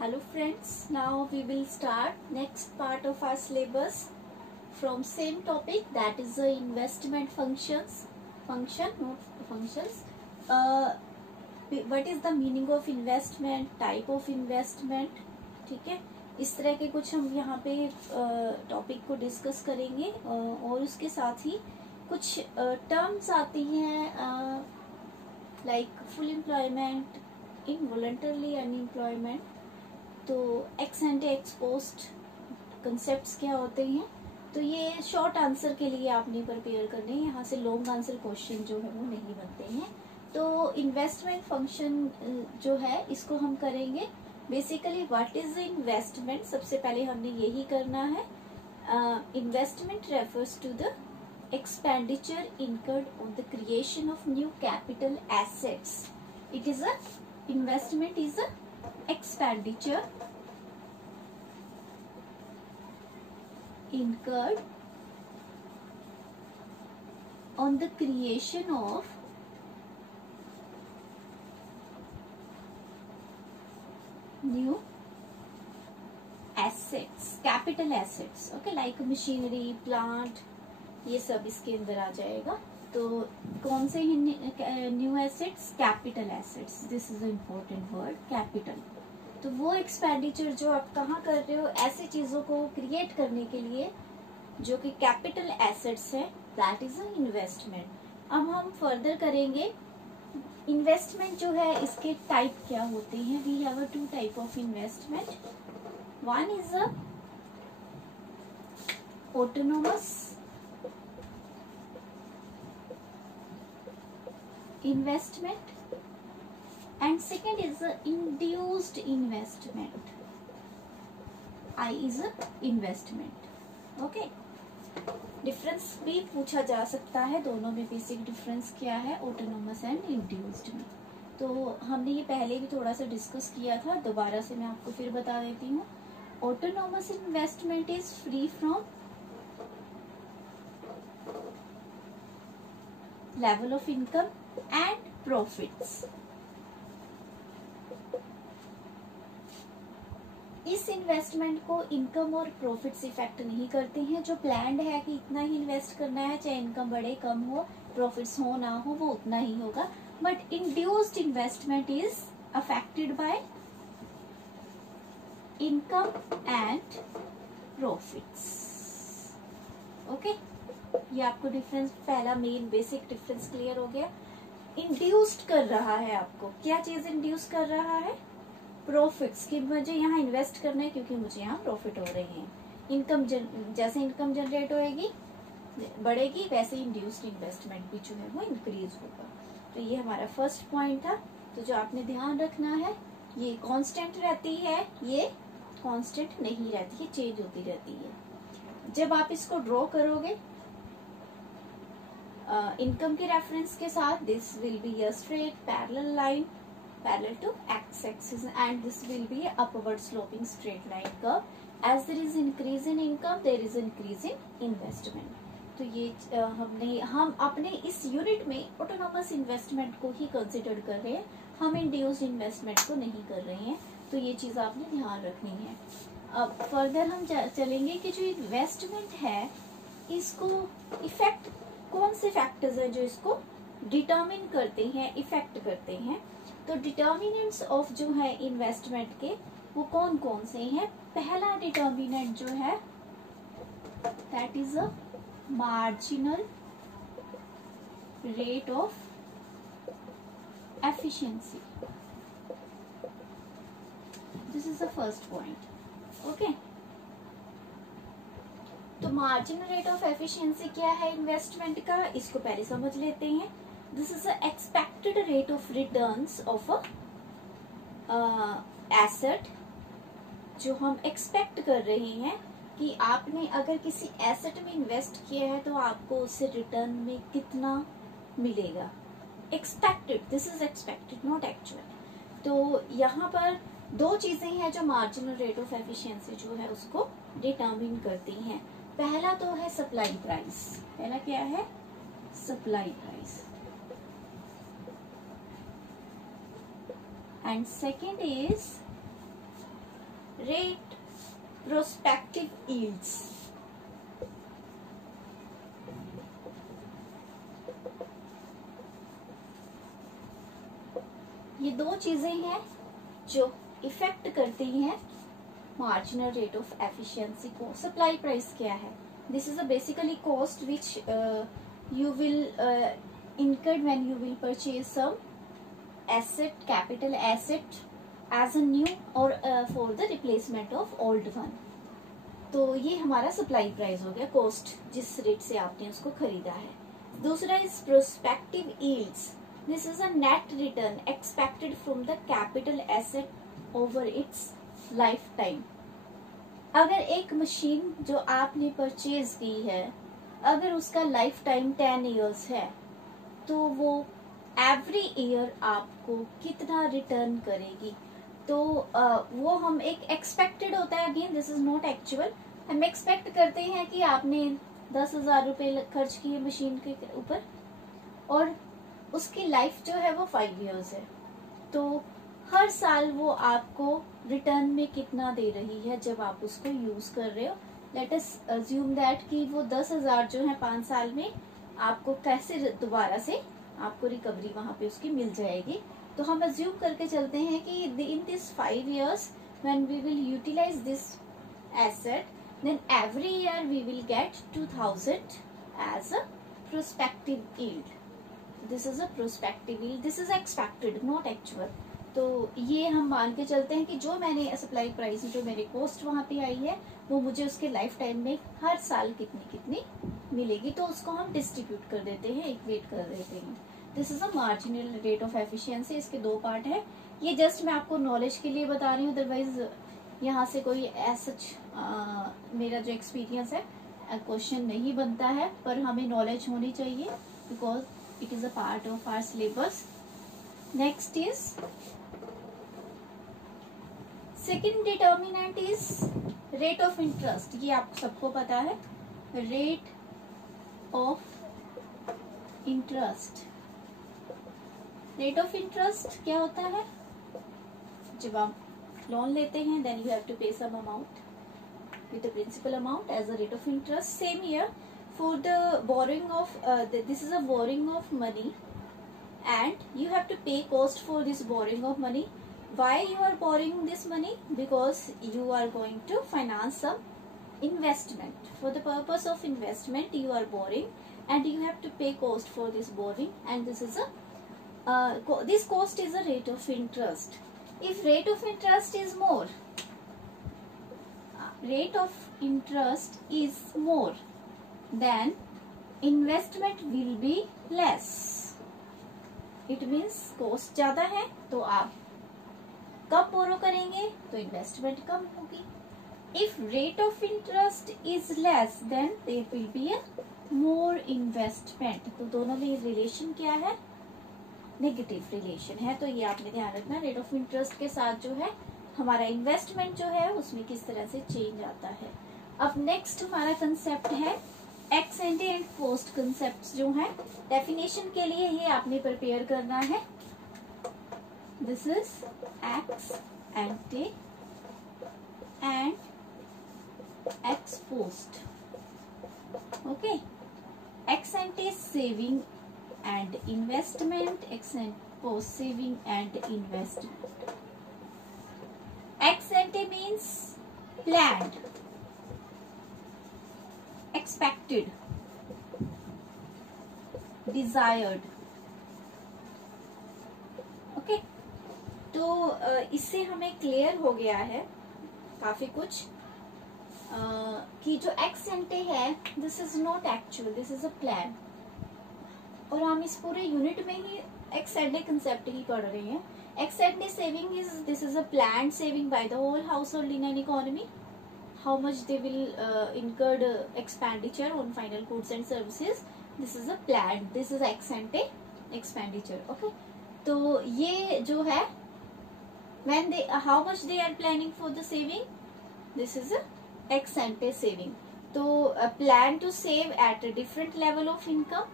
Hello friends, now we will start next part of our syllabus from same topic, that is the investment functions. What is the meaning of investment, type of investment, ठीक है। इस तरह के कुछ हम यहाँ पे topic को डिस्कस करेंगे और उसके साथ ही कुछ टर्म्स आती हैं like full employment, involuntarily unemployment, तो ex and ex post concepts क्या होते हैं। तो ये शॉर्ट आंसर के लिए आपने प्रिपेयर करने, यहाँ से लॉन्ग आंसर क्वेश्चन जो है वो नहीं बनते हैं। तो इन्वेस्टमेंट फंक्शन जो है इसको हम करेंगे। Basically what is the investment, सबसे पहले हमने यही करना है। Investment refers to the expenditure incurred on the creation of new capital assets. It is a investment is a expenditure incurred on the creation of new assets, capital assets, okay, like machinery, plant, ये सब इसके अंदर आ जाएगा। तो कौन से new assets? Capital assets. This is important word, capital. तो वो एक्सपेंडिचर जो आप कहाँ कर रहे हो, ऐसी चीजों को क्रिएट करने के लिए जो कि कैपिटल एसेट्स है, दैट इज अ इन्वेस्टमेंट। अब हम फर्दर करेंगे इन्वेस्टमेंट जो है इसके टाइप क्या होते हैं। We have two type of investment. One is a autonomous investment and second is the induced investment. I is a investment. Okay, difference भी पूछा जा सकता है, दोनों में बेसिक डिफरेंस क्या है ऑटोनोमस एंड इंड्यूस्ड में। तो हमने ये पहले भी थोड़ा सा डिस्कस किया था, दोबारा से मैं आपको फिर बता देती हूँ। Autonomous investment is free from level of income and profits. इस इन्वेस्टमेंट को इनकम और प्रॉफिट्स इफेक्ट नहीं करते हैं। जो प्लान्ड है कि इतना ही इन्वेस्ट करना है, चाहे इनकम बढ़े कम हो, प्रॉफिट्स हो ना हो, वो उतना ही होगा। But induced investment is affected by income and profits. Okay, ये आपको डिफरेंस, पहला मेन बेसिक डिफरेंस क्लियर हो गया। इंड्यूस्ड कर रहा है आपको, क्या चीज इंड्यूस कर रहा है? प्रॉफिट्स, कि मुझे यहाँ इन्वेस्ट करना है क्योंकि मुझे यहाँ प्रॉफिट हो रहे हैं। इनकम जैसे इनकम जनरेट होएगी बढ़ेगी, वैसे इंड्यूस्ड इन्वेस्टमेंट भी जो है वो इंक्रीज होगा। तो ये हमारा फर्स्ट पॉइंट था। तो जो आपने ध्यान रखना है, ये कांस्टेंट रहती है, ये कांस्टेंट नहीं रहती है, चेंज होती रहती है। जब आप इसको ड्रॉ करोगे इनकम के रेफरेंस के साथ, this will be a straight parallel line parallel to X axis and this will be upward sloping straight line curve. As there is increase in income, there is increase in investment. तो ये हम अपने इस unit में autonomous investment को ही consider कर रहे हैं, हम इंड्यूस्ड इन्वेस्टमेंट को नहीं कर रहे हैं। तो ये चीज आपने ध्यान रखनी है। अब फर्दर हम चलेंगे कि जो इन्वेस्टमेंट है इसको इफेक्ट, कौन से फैक्टर्स हैं जो इसको डिटर्मिन करते हैं, इफेक्ट करते हैं। तो डिटर्मिनेंट्स ऑफ जो है इन्वेस्टमेंट के, वो कौन कौन से हैं। पहला डिटर्मिनेंट जो है that is a marginal rate of efficiency. This is the first point. Okay, तो मार्जिनल रेट ऑफ एफिशिएंसी क्या है इन्वेस्टमेंट का, इसको पहले समझ लेते हैं। This is a expected rate of returns of a asset. जो हम एक्सपेक्ट कर रहे हैं कि आपने अगर किसी एसेट में इन्वेस्ट किया है तो आपको उससे रिटर्न में कितना मिलेगा। Expected, this is expected not actual. तो यहाँ पर दो चीजें हैं जो मार्जिनल रेट ऑफ एफिशिएंसी जो है उसको डिटर्मिन करती हैं। पहला तो है सप्लाई प्राइस। पहला क्या है? Supply price. And second is rate prospective yields. ये दो चीजें हैं जो इफेक्ट करती हैं मार्जिनल रेट ऑफ एफिशिएंसी को. सप्लाई प्राइस क्या है? This is a basically cost which you will incurred when you will purchase some asset, capital asset as a new or for the replacement of old one. तो ये हमारा supply price हो गया, cost जिस rate से आपने उसको खरीदा है. दूसरा is prospective yields. This is a net return expected from the capital asset over it's life time. अगर एक मशीन जो आपने परचेज की है, अगर उसका लाइफ टाइम 10 ईयर्स है, तो वो एवरी ईयर आपको कितना रिटर्न करेगी. तो वो हम एक एक्सपेक्टेड होता है, again this is not actual. हम एक्सपेक्ट करते हैं कि आपने 10,000 रुपए खर्च किए मशीन के ऊपर और उसकी लाइफ जो है वो 5 ईयर्स है. तो हर साल वो आपको रिटर्न में कितना दे रही है जब आप उसको यूज कर रहे हो. लेट अस अज्यूम दैट कि वो 10,000 जो है 5 साल में आपको कैसे दोबारा से आपको रिकवरी वहां पे उसकी मिल जाएगी. तो हम अज्यूम करके चलते हैं कि in this 5 years when we will utilise this asset, then every year we will get 2,000 as a prospective yield. This is a prospective yield, this is expected not actual. तो ये हम मान के चलते हैं कि जो मैंने सप्लाई प्राइस जो मेरी कॉस्ट वहां पे आई है वो मुझे उसके लाइफ टाइम में हर साल कितनी कितनी मिलेगी. तो उसको हम डिस्ट्रीब्यूट कर देते हैं, इक्वेट कर देते हैं. This is a marginal rate of efficiency. इसके दो पार्ट है. ये जस्ट मैं आपको नॉलेज के लिए बता रही हूँ, अदरवाइज यहाँ से कोई सच मेरा जो एक्सपीरियंस है क्वेश्चन नहीं बनता है, पर हमें नॉलेज होनी चाहिए because it is a part of our syllabus. Next is second determinant is rate of interest. ये आप सबको पता है, rate of interest. Rate of interest क्या होता है? जब आप लोन लेते हैं then you have to pay some amount with the principal amount as a rate of interest. Same here for the borrowing of this is a borrowing of money and you have to pay cost for this borrowing of money. Why you are borrowing this money? Because you are going to finance some investment. For the purpose of investment you are borrowing and you have to pay cost for this borrowing, and this is a this cost is a rate of interest. If rate of interest is more, rate of interest is more, then investment will be less. It means cost ज्यादा है तो आप कब बोरो करेंगे तो investment कम होगी. If rate of interest is less, then there will be a more investment. तो दोनों में रिलेशन क्या है? नेगेटिव रिलेशन है. तो ये आपने ध्यान रखना. रेट ऑफ इंटरेस्ट के साथ जो है हमारा इन्वेस्टमेंट जो है उसमें किस तरह से चेंज आता है. अब नेक्स्ट हमारा कंसेप्ट है एक्स एंटे एंड पोस्ट कंसेप्ट जो है. डेफिनेशन के लिए ये आपने प्रिपेयर करना है. This is x एंटे and ex post. Okay, x एंटे saving and investment, x and post saving and investment. Ex ante means planned, expected, desired. Okay, तो इससे हमें क्लियर हो गया है काफी कुछ कि जो एक्स एंटे है this is not actual, this is a plan. और हम इस पूरे यूनिट में ही एक्स एंटे कंसेप्ट ही पढ़ रहे हैं. Ex ante saving is, this is a planned saving by the whole household in an economy. How much they will incurred expenditure on final goods and services. This is a planned. This is ex ante expenditure. Okay. तो ये जो है when they how much they are planning for the saving. This is a ex ante saving. तो plan to save at a different level of income.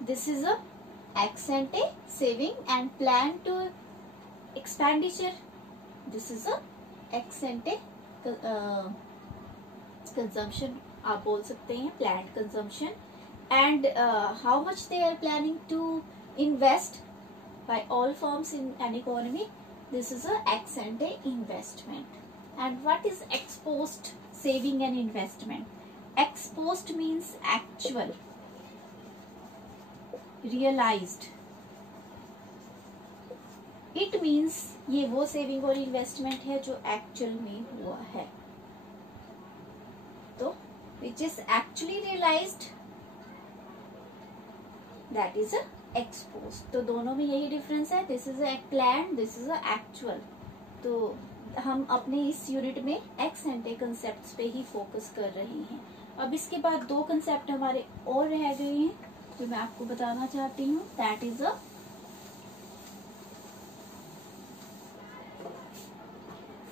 This is a ex ante saving. And plan to expenditure, this is a ex ante consumption आप बोल सकते हैं, planned consumption, and how much they are planning to invest by all firms in an economy. This is a ex ante investment. And what is ex post saving and investment? Ex post means actual, realized. It means ये वो saving और investment है जो actual में हुआ है. तो which is actually realized, that is a expose. तो दोनों में यही डिफरेंस है. This is a plan, this is a actual. तो हम अपने इस यूनिट में एक्स एंटे कंसेप्ट्स पे ही फोकस कर रहे हैं. अब इसके बाद दो कंसेप्ट हमारे और रह गए हैं जो मैं आपको बताना चाहती हूँ. That is a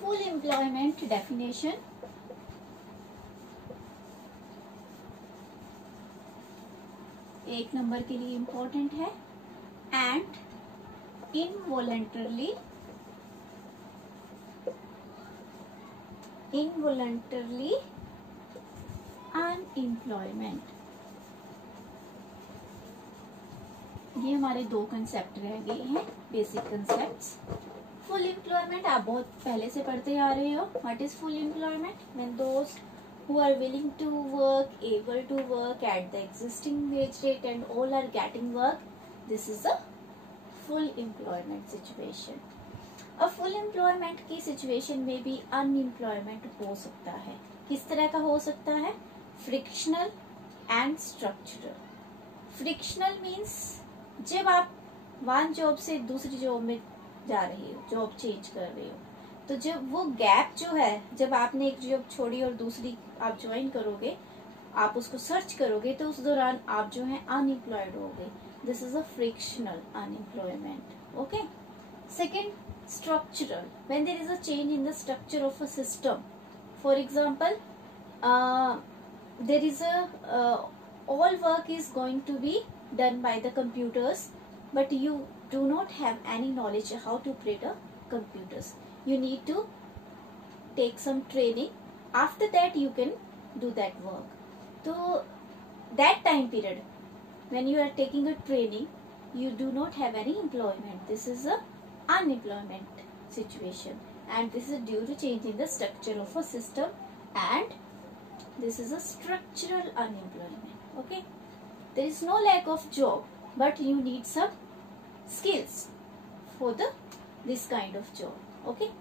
full employment definition. एक नंबर के लिए इम्पोर्टेंट है. And involuntarily unemployment. ये हमारे दो कंसेप्ट रह गए हैं, बेसिक कंसेप्ट्स. फुल एम्प्लॉयमेंट आप बहुत पहले से पढ़ते आ रहे हो. What is full employment? When those who are willing to work, able to work at the existing wage rate and all are getting work, this is a full employment situation. अब full employment की situation में भी unemployment हो सकता है. किस तरह का हो सकता है? frictional and structural. frictional means जब आप one job से दूसरी job में जा रहे हो, job change कर रहे हो, तो जब वो गैप जो है, जब आपने एक जॉब छोड़ी और दूसरी आप ज्वाइन करोगे, आप उसको सर्च करोगे, तो उस दौरान आप जो है अनएम्प्लॉयड होगे. This is a frictional unemployment. Okay. Second, structural. When there is a change in the structure of a system. For example, there is a all work is going to be done by the computers, but you do not have any knowledge how to operate a computers. You need to take some training. After that you can do that work. So that time period when you are taking a training, you do not have any employment. This is a unemployment situation, and this is due to change in the structure of a system, and this is a structural unemployment. Okay, there is no lack of job, but you need some skills for this kind of job. Okay.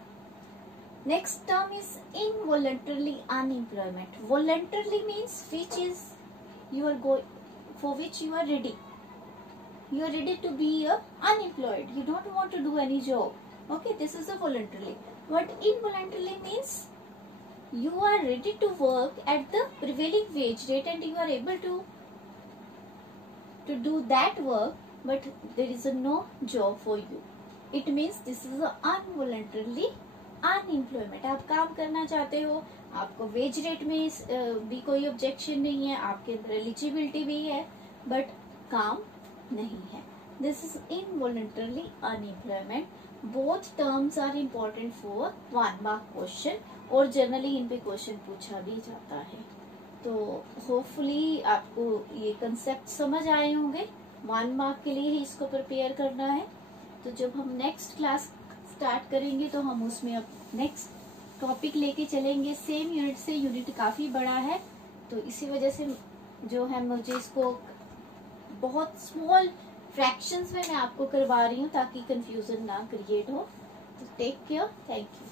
Next term is involuntarily unemployment. Voluntarily means which is you are going, for which you are ready. You are ready to be unemployed. You don't want to do any job. Okay, this is a voluntarily. What involuntarily means, you are ready to work at the prevailing wage rate and you are able to do that work, but there is no job for you. It means this is a involuntarily unemployment. आप काम करना चाहते हो, आपको wage rate में भी कोई objection नहीं है, आपके अंदर एलिजिबिलिटी भी है, बट काम नहीं है. This is involuntarily unemployment. Both terms are important for 1 mark question, और जनरली इन पे क्वेश्चन पूछा भी जाता है. तो होपफुली आपको ये कंसेप्ट समझ आए होंगे. 1 मार्क के लिए ही इसको प्रिपेयर करना है. तो जब हम नेक्स्ट क्लास स्टार्ट करेंगे तो हम उसमें अब नेक्स्ट टॉपिक लेके चलेंगे. सेम यूनिट से, यूनिट काफी बड़ा है, तो इसी वजह से जो है मुझे इसको बहुत स्मॉल फ्रैक्शंस में मैं आपको करवा रही हूँ ताकि कंफ्यूजन ना क्रिएट हो. तो टेक केयर. Thank you.